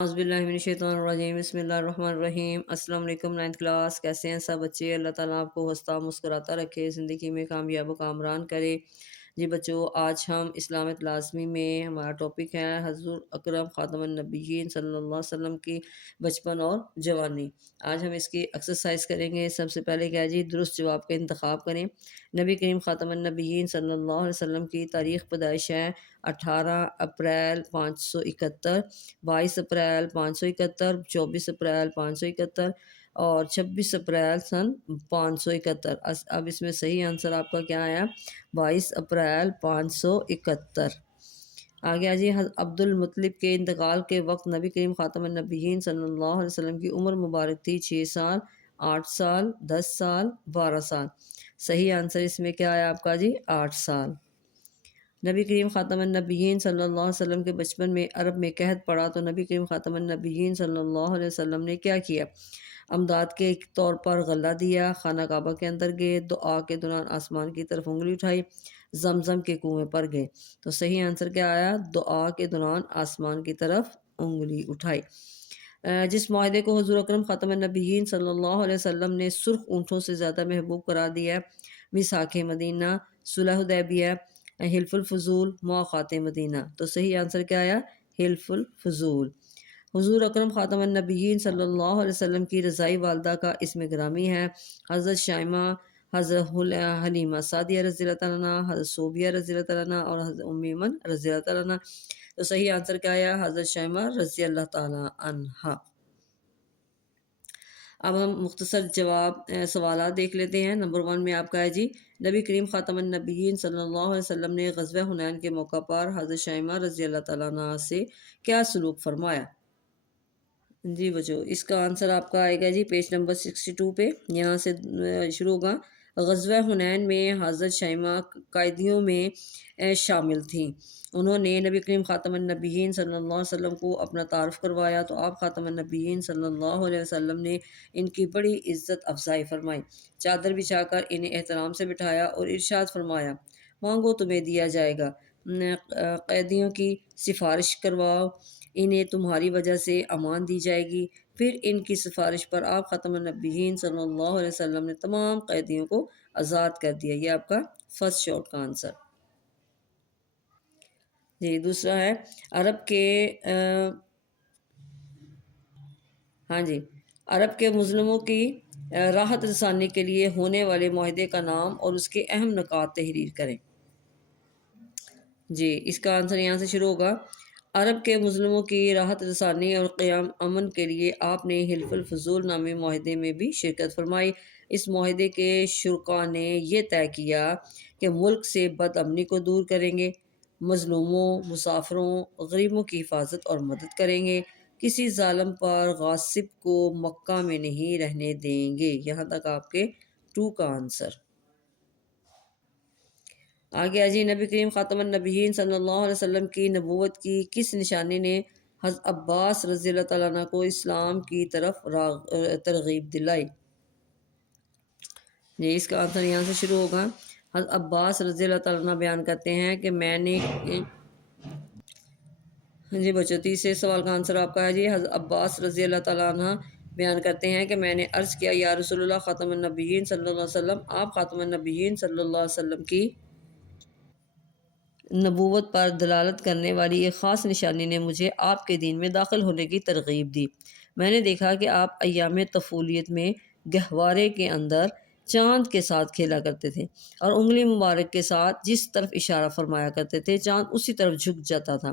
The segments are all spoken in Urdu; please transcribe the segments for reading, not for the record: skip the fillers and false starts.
اعوذ باللہ من الشیطان الرجیم بسم اللہ الرحمن الرحیم۔ السلام علیکم 9th کلاس، کیسے ہیں سب بچے؟ اللہ تعالیٰ آپ کو ہنستا مسکراتا رکھے، زندگی میں کامیاب و کامران کرے۔ جی بچوں، آج ہم اسلامت لازمی میں ہمارا ٹاپک ہے حضور اکرم خاتم النبیین صلی اللہ علیہ وسلم کی بچپن اور جوانی۔ آج ہم اس کی ایکسرسائز کریں گے۔ سب سے پہلے کیا جی، درست جواب کا انتخاب کریں۔ نبی کریم خاتم النبیین صلی اللہ علیہ وسلم کی تاریخ پیدائش ہے 18 اپریل 571، 22 اپریل 571، 24 اپریل 571 اور 26 اپریل سن 571۔ اب اس میں صحیح آنسر آپ کا کیا آیا؟ 22 اپریل 571۔ آگے جی، عبد المطلب کے انتقال کے وقت نبی کریم خاتم النبیین صلی اللہ علیہ وسلم کی عمر مبارک تھی 6 سال، 8 سال، 10 سال، 12 سال۔ صحیح آنسر اس میں کیا آیا آپ کا جی؟ 8 سال۔ نبی کریم خاتم النبیین صلی اللہ علیہ وسلم کے بچپن میں عرب میں قحط پڑا تو نبی کریم خاتم النبیین صلی اللہ علیہ وسلم نے کیا کیا؟ امداد کے طور پر غلہ دیا، خانہ کعبہ کے اندر گئے، دعا کے دوران آسمان کی طرف انگلی اٹھائی، زمزم کے کنویں پر گئے۔ تو صحیح آنسر کیا آیا؟ دعا کے دوران آسمان کی طرف انگلی اٹھائی۔ جس معاہدے کو حضور اکرم خاتم النبیین صلی اللہ علیہ وسلم نے سرخ اونٹوں سے زیادہ محبوب قرار دیا ہے، میثاق مدینہ، صلح حدیبیہ، حلف الفضول، مواقات مدینہ۔ تو صحیح آنسر کیا آیا؟ حلف الفضول۔ حضور اکرم خاتم النبیین صلی اللہ علیہ وسلم کی رضائی والدہ کا اسم گرامی ہے حضرت شائمہ، حضرت حلیمہ سعدیہ رضی اللہ تعالیٰ عنہ، حضرت صوبیہ رضی اللہ تعالیٰ عنہ اور حضرت ام ایمن رضی اللہ تعالیٰ عنہ۔ تو صحیح آنسر کیا آیا؟ حضرت شائمہ رضی اللہ تعالیٰ عنہ۔ اب ہم مختصر سوالات دیکھ لیتے ہیں۔ نمبر 1 میں آپ کا ہے جی، نبی کریم خاتم النبیین صلی اللہ علیہ وسلم نے غزوہ حنین کے موقع پر حضرت شائمہ رضی اللہ تعالیٰ عنہ سے کیا سلوک فرمایا؟ جی بچو، اس کا آنسر آپ کا آئے گا جی پیج نمبر 62 پہ، یہاں سے شروع ہوگا۔ غزوہ حنین میں حضرت شائمہ قائدیوں میں شامل تھیں۔ انہوں نے نبی کریم خاتم النبیین صلی اللہ علیہ وسلم کو اپنا تعارف کروایا تو آپ خاتم النبیین صلی اللہ علیہ وسلم نے ان کی بڑی عزت افزائی فرمائی، چادر بچھا کر انہیں احترام سے بٹھایا اور ارشاد فرمایا، مانگو تمہیں دیا جائے گا، قیدیوں کی سفارش کرواؤ، انہیں تمہاری وجہ سے امان دی جائے گی۔ پھر ان کی سفارش پر آپ ختم النبیین صلی اللہ علیہ وسلم نے تمام قیدیوں کو آزاد کر دیا۔ یہ آپ کا فرسٹ شارٹ کا آنسر۔ جی دوسرا ہے، عرب کے مظلوموں کی راحت رسانی کے لیے ہونے والے معاہدے کا نام اور اس کے اہم نکات تحریر کریں۔ جی اس کا آنسر یہاں سے شروع ہوگا۔ عرب کے مظلوموں کی راحت رسانی اور قیام امن کے لیے آپ نے حلف الفضول نامی معاہدے میں بھی شرکت فرمائی۔ اس معاہدے کے شرکاء نے یہ طے کیا کہ ملک سے بد امنی کو دور کریں گے، مظلوموں، مسافروں، غریبوں کی حفاظت اور مدد کریں گے، کسی ظالم پر غاصب کو مکہ میں نہیں رہنے دیں گے۔ یہاں تک آپ کے 2 کا آنسر۔ آگے جی، نبی کریم خاتم النبیین صلی اللہ علیہ وسلم کی نبوت کی کس نشانی نے حضرت عباس رضی اللہ تعالیٰ عنہ کو اسلام کی طرف ترغیب دلائی؟ جی اس کا آنسر یہاں سے شروع ہوگا۔ حضرت عباس رضی اللہ تعالیٰ عنہ بیان کرتے ہیں کہ میں نے جی بچو، تیسرے سوال کا آنسر آپ کا ہے جی، حضرت عباس رضی اللہ تعالیٰ عنہ بیان کرتے ہیں کہ میں نے عرض کیا، یا رسول اللہ خاتم النبیین صلی اللہ علیہ وسلم، آپ خاتم النبیین صلی اللہ علیہ وسلم کی نبوت پر دلالت کرنے والی ایک خاص نشانی نے مجھے آپ کے دین میں داخل ہونے کی ترغیب دی۔ میں نے دیکھا کہ آپ ایام طفولیت میں گہوارے کے اندر چاند کے ساتھ کھیلا کرتے تھے اور انگلی مبارک کے ساتھ جس طرف اشارہ فرمایا کرتے تھے چاند اسی طرف جھک جاتا تھا۔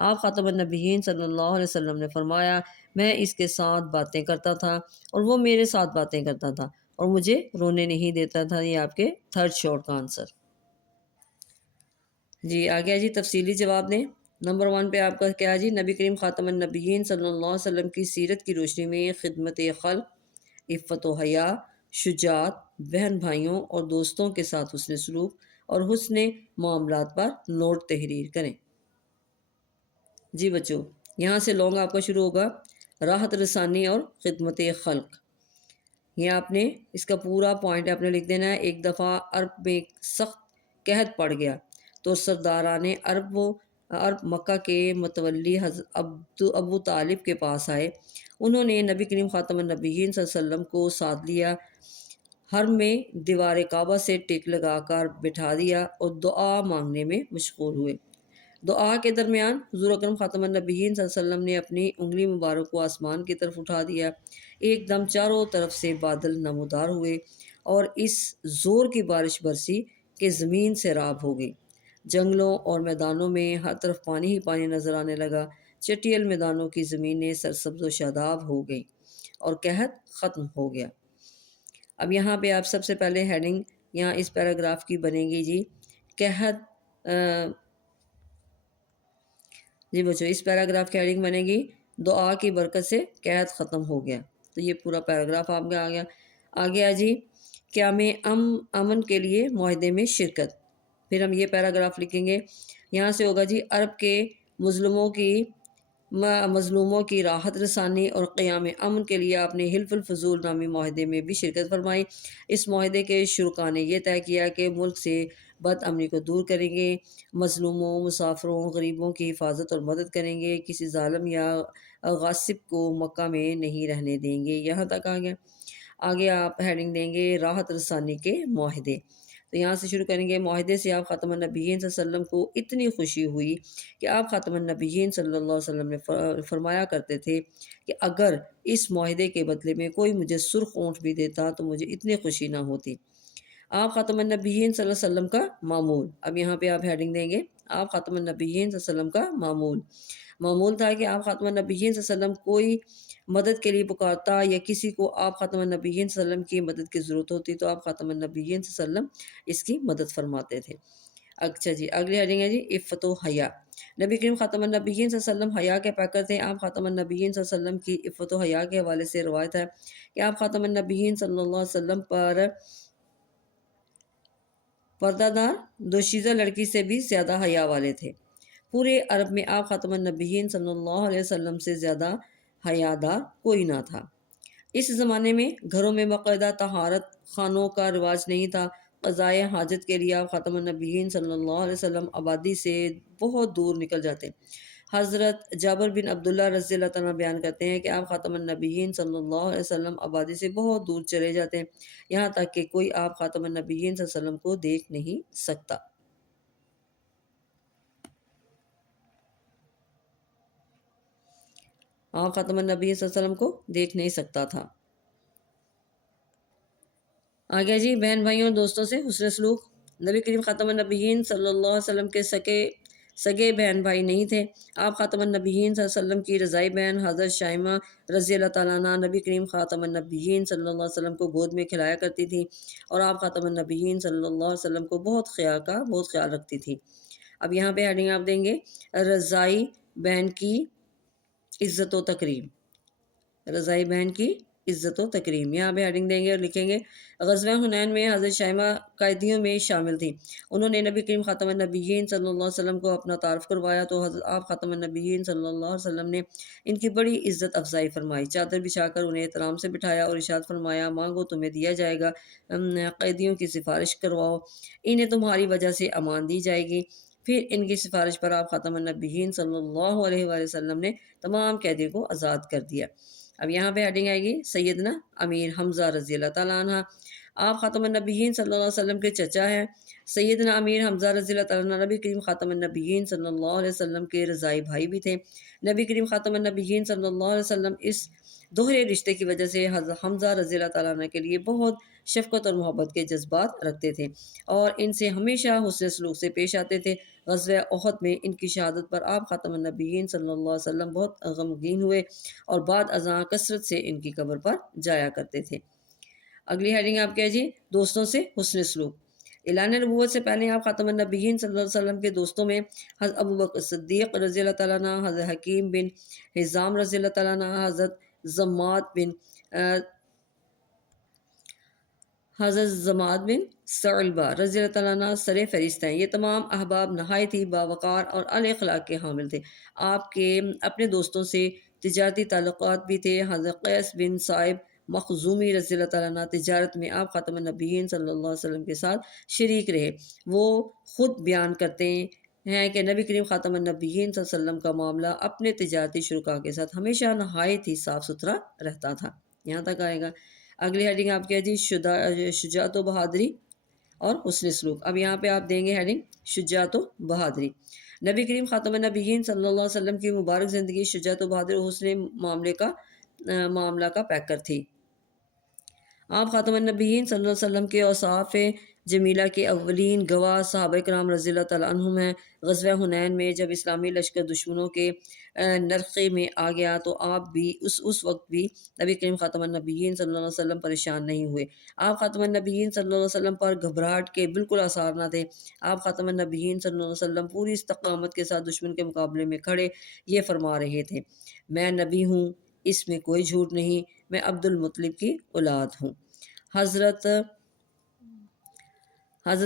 آپ خاتم النبیین صلی اللہ علیہ وسلم نے فرمایا، میں اس کے ساتھ باتیں کرتا تھا اور وہ میرے ساتھ باتیں کرتا تھا اور مجھے رونے نہیں دیتا تھا۔ یہ آپ کے 3rd شارٹ کا آنسر۔ جی آگے جی، تفصیلی جواب دیں۔ نمبر 1 پہ آپ کا کیا ہے جی، نبی کریم خاتم النبیین صلی اللہ علیہ وسلم کی سیرت کی روشنی میں خدمت خلق، عفت و حیا، شجاعت، بہن بھائیوں اور دوستوں کے ساتھ حسن سلوک اور حسن معاملات پر نوٹ تحریر کریں۔ جی بچوں، یہاں سے لانگ آپ کا شروع ہوگا، راحت رسانی اور خدمت خلق۔ یہ آپ نے اس کا پورا پوائنٹ آپ نے لکھ دینا ہے۔ ایک دفعہ عرب میں سخت قحط پڑ گیا تو سرداران عرب و عرب مکہ کے متولی حضرت ابو طالب کے پاس آئے۔ انہوں نے نبی کریم خاتم النبیین صلی اللہ علیہ وسلم کو ساتھ لیا، حرم میں دیوار کعبہ سے ٹک لگا کر بٹھا دیا اور دعا مانگنے میں مشغول ہوئے۔ دعا کے درمیان حضور اکرم خاتم النبیین صلی اللہ علیہ وسلم نے اپنی انگلی مبارک کو آسمان کی طرف اٹھا دیا۔ ایک دم چاروں طرف سے بادل نمودار ہوئے اور اس زور کی بارش برسی کہ زمین سیراب ہو گئی۔ جنگلوں اور میدانوں میں ہر طرف پانی ہی پانی نظر آنے لگا۔ چٹیل میدانوں کی زمینیں سرسبز و شاداب ہو گئیں اور قحط ختم ہو گیا۔ اب یہاں پہ آپ سب سے پہلے ہیڈنگ یہاں اس پیراگراف کی بنے گی جی قحط۔ جی بچوں اس پیراگراف کی ہیڈنگ بنے گی دعا کی برکت سے قحط ختم ہو گیا۔ تو یہ پورا پیراگراف آپ کا آ گیا جی قیام امن کے لیے معاہدے میں شرکت۔ پھر ہم یہ پیراگراف لکھیں گے، یہاں سے ہوگا جی عرب کے مظلوموں کی راحت رسانی اور قیام امن کے لیے آپ نے حلف الفضول نامی معاہدے میں بھی شرکت فرمائی۔ اس معاہدے کے شرکاء نے یہ طے کیا کہ ملک سے بد امنی کو دور کریں گے، مظلوموں، مسافروں، غریبوں کی حفاظت اور مدد کریں گے، کسی ظالم یا غاصب کو مکہ میں نہیں رہنے دیں گے۔ یہاں تک آ گیا۔ آگے آپ ہیڈنگ دیں گے راحت رسانی کے معاہدے۔ تو یہاں سے شروع کریں گے، معاہدے سے آپ خاتم النبیین صلی اللہ علیہ وسلم کو اتنی خوشی ہوئی کہ آپ خاتم النبیین صلی اللہ علیہ وسلم نے فرمایا کرتے تھے کہ اگر اس معاہدے کے بدلے میں کوئی مجھے سرخ اونٹ بھی دیتا تو مجھے اتنی خوشی نہ ہوتی۔ آپ خاتم النبیین صلی اللہ علیہ وسلم کا معمول، اب یہاں پہ آپ ہیڈنگ دیں گے آپ خاتم النبیین صلی اللہ علیہ وسلم کا معمول تھا کہ آپ خاتم النبیین صلی اللہ علیہ وسلم کوئی مدد کے لیے پکارتا یا کسی کو آپ خاتم النبیین صلی اللہ علیہ وسلم کی مدد کی ضرورت ہوتی تو آپ خاتم النبیین صلی اللہ علیہ وسلم اس کی مدد فرماتے تھے۔ اچھا جی اگلی ہیڈنگ ہے جی عفت و حیا۔ نبی کریم خاتم النبیین صلی اللہ علیہ وسلم حیا کے پیکر تھے۔ آپ خاتم النبیین صلی اللہ علیہ وسلم کی عفت و حیا کے حوالے سے روایت ہے کہ آپ خاتم النبیین صلی اللہ علیہ وسلم پر پردہ دار دوشیزہ لڑکی سے بھی زیادہ حیا والے تھے۔ پورے عرب میں آپ خاتم النبیین صلی اللہ علیہ وسلم سے زیادہ حیادار کوئی نہ تھا۔ اس زمانے میں گھروں میں باقاعدہ طہارت خانوں کا رواج نہیں تھا۔ قضائے حاجت کے لیے آپ خاتم النبیین صلی اللہ علیہ وسلم آبادی سے بہت دور نکل جاتے۔ حضرت جابر بن عبداللہ رضی اللہ تعالیٰ بیان کرتے ہیں کہ آپ خاتم النبیین صلی اللہ علیہ وسلم آبادی سے بہت دور چلے جاتے ہیں، یہاں تک کہ کوئی آپ خاتم النبیین صلی اللہ علیہ وسلم کو دیکھ نہیں سکتا۔ آپ خاتم النبیین صلی اللہ علیہ وسلم کو دیکھ نہیں سکتا تھا۔ آگیا جی بہن بھائیوں اور دوستوں سے حسن سلوک۔ نبی کریم خاتم النبیین صلی اللہ علیہ وسلم کے سگے بہن بھائی نہیں تھے۔ آپ خاتم النبیین صلی اللہ علیہ وسلم کی رضائی بہن حضرت شائمہ رضی اللہ تعالیٰ عنہ نبی کریم خاتم النبیین صلی اللہ علیہ وسلم کو گود میں کھلایا کرتی تھی اور آپ خاتم النبیین صلی اللہ علیہ وسلم کو بہت خیال رکھتی تھی۔ اب یہاں پہ ہیڈنگ آپ دیں گے رضائی بہن کی عزت و تکریم۔ رضائی بہن کی عزت و تکریم، یہاں پہ ہیڈنگ دیں گے اور لکھیں گے غزوہ حنین میں حضرت شائمہ قائدیوں میں شامل تھیں۔ انہوں نے نبی کریم خاتم النبیین صلی اللہ علیہ وسلم کو اپنا تعارف کروایا تو حضرت آپ خاتم النبیین صلی اللہ علیہ وسلم نے ان کی بڑی عزت افزائی فرمائی، چادر بچھا کر انہیں احترام سے بٹھایا اور ارشاد فرمایا مانگو تمہیں دیا جائے گا، قیدیوں کی سفارش کرواؤ، انہیں تمہاری وجہ سے امان دی جائے گی۔ پھر ان کی سفارش پر آپ خاتم النبیین صلی اللہ علیہ وآلہ وسلم نے تمام قیدیوں کو آزاد کر دیا۔ اب یہاں پہ ہیڈنگ آئے گی سیدنا امیر حمزہ رضی اللہ تعالیٰ عنہ۔ آپ خاتم النبیین صلی اللہ علیہ وسلم کے چچا ہیں۔ سیدنا امیر حمزہ رضی اللہ تعالیٰ عنہ نبی کریم خاتم النبیین صلی اللہ علیہ وسلم کے رضائی بھائی بھی تھے۔ نبی کریم خاتم النبیین صلی اللہ علیہ وسلم اس دوہرے رشتے کی وجہ سے حضرت حمزہ رضی اللہ تعالیٰ عنہ کے لیے بہت شفقت اور محبت کے جذبات رکھتے تھے اور ان سے ہمیشہ حسن سلوک سے پیش آتے تھے۔ غزوہ احد میں ان کی شہادت پر آپ خاتم النبیین صلی اللہ علیہ وسلم بہت غمگین ہوئے اور بعد ازاں کثرت سے ان کی قبر پر جایا کرتے تھے۔ اگلی ہیڈنگ آپ کیا جی دوستوں سے حسن سلوک۔ اعلان نبوت سے پہلے آپ خاتم النبیین صلی اللہ علیہ وسلم کے دوستوں میں حضرت ابوبکر صدیق رضی اللہ تعالیٰ عنہ، حضرت حکیم بن حزام رضی اللہ تعالیٰ عنہ، حضرت زماد بن ثعلبہ رضی اللہ تعالیٰ عنہ سر فہرست ہیں۔ یہ تمام احباب نہایت ہی باوقار اور اعلی اخلاق کے حامل تھے۔ آپ کے اپنے دوستوں سے تجارتی تعلقات بھی تھے۔ حضرت قیس بن صائب مخزومی رضی اللہ تعالیٰ عنہ تجارت میں آپ خاتم النبیین صلی اللہ علیہ وسلم کے ساتھ شریک رہے۔ وہ خود بیان کرتے ہیں ہیں کہ نبی کریم خاتم النبیین صلی اللہ علیہ وسلم کا معاملہ اپنے تجارتی شرکاء کے ساتھ ہمیشہ نہایت ہی صاف ستھرا رہتا تھا۔ یہاں تک آئے گا۔ اگلی ہیڈنگ آپ کیا جی، شجاعت و بہادری اور حسن سلوک۔ اب یہاں پہ آپ دیں گے ہیڈنگ شجاعت و بہادری۔ نبی کریم خاتم النبیین صلی اللہ علیہ وسلم کی مبارک زندگی شجاعت و بہادری اور حسن معاملہ کا پیکر تھی۔ آپ خاتم النبیین صلی اللہ علیہ وسلم کے اوصاف جمیلہ کے اولین گواہ صحابہ کرام رضی اللہ تعالیٰ عنہم ہیں۔ غزوہ حنین میں جب اسلامی لشکر دشمنوں کے نرقے میں آ گیا تو آپ بھی اس وقت بھی نبی کریم خاتم النبیین صلی اللہ علیہ وسلم پریشان نہیں ہوئے۔ آپ خاتم النبیین صلی اللہ علیہ وسلم پر گھبراہٹ کے بالکل آثار نہ تھے۔ آپ خاتم النبیین صلی اللہ علیہ وسلم پوری استقامت کے ساتھ دشمن کے مقابلے میں کھڑے یہ فرما رہے تھے، میں نبی ہوں، اس میں کوئی جھوٹ نہیں، میں عبد المطلب کی اولاد ہوں۔ حضرت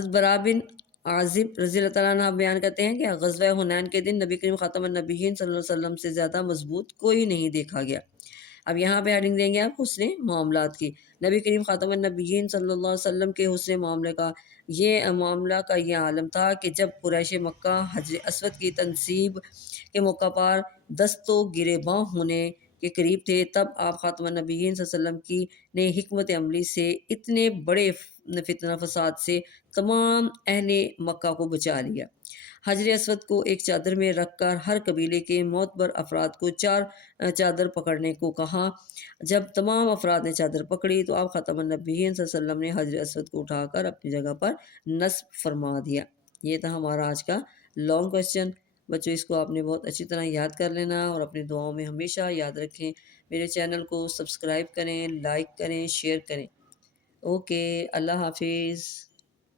برا بن عازب رضی اللہ تعالیٰ عنہ بیان کرتے ہیں کہ غزوہ حنین کے دن نبی کریم خاتم النبیین صلی اللہ علیہ وسلم سے زیادہ مضبوط کوئی نہیں دیکھا گیا۔ اب یہاں پہ ہیڈنگ دیں گے آپ حسن معاملات کی۔ نبی کریم خاتم النبیین صلی اللہ علیہ وسلم کے حسن معاملہ کا یہ عالم تھا کہ جب قریش مکہ حجر اسود کی تنصیب کے موقع پر دست و گریباں ہونے کے قریب تھے، تب آپ خاتم النبیین صلی اللہ علیہ وسلم کی نے حکمت عملی سے اتنے بڑے فتنہ فساد سے تمام اہل مکہ کو بچا لیا۔ حجر اسود کو ایک چادر میں رکھ کر ہر قبیلے کے معتبر افراد کو چادر پکڑنے کو کہا۔ جب تمام افراد نے چادر پکڑی تو آپ خاتم النبیین صلی اللہ علیہ وسلم نے حجر اسود کو اٹھا کر اپنی جگہ پر نصب فرما دیا۔ یہ تھا ہمارا آج کا لانگ کویسچن۔ بچوں اس کو آپ نے بہت اچھی طرح یاد کر لینا اور اپنی دعاؤں میں ہمیشہ یاد رکھیں۔ میرے چینل کو سبسکرائب کریں، لائک کریں، شیئر کریں۔ اوکے، اللہ حافظ۔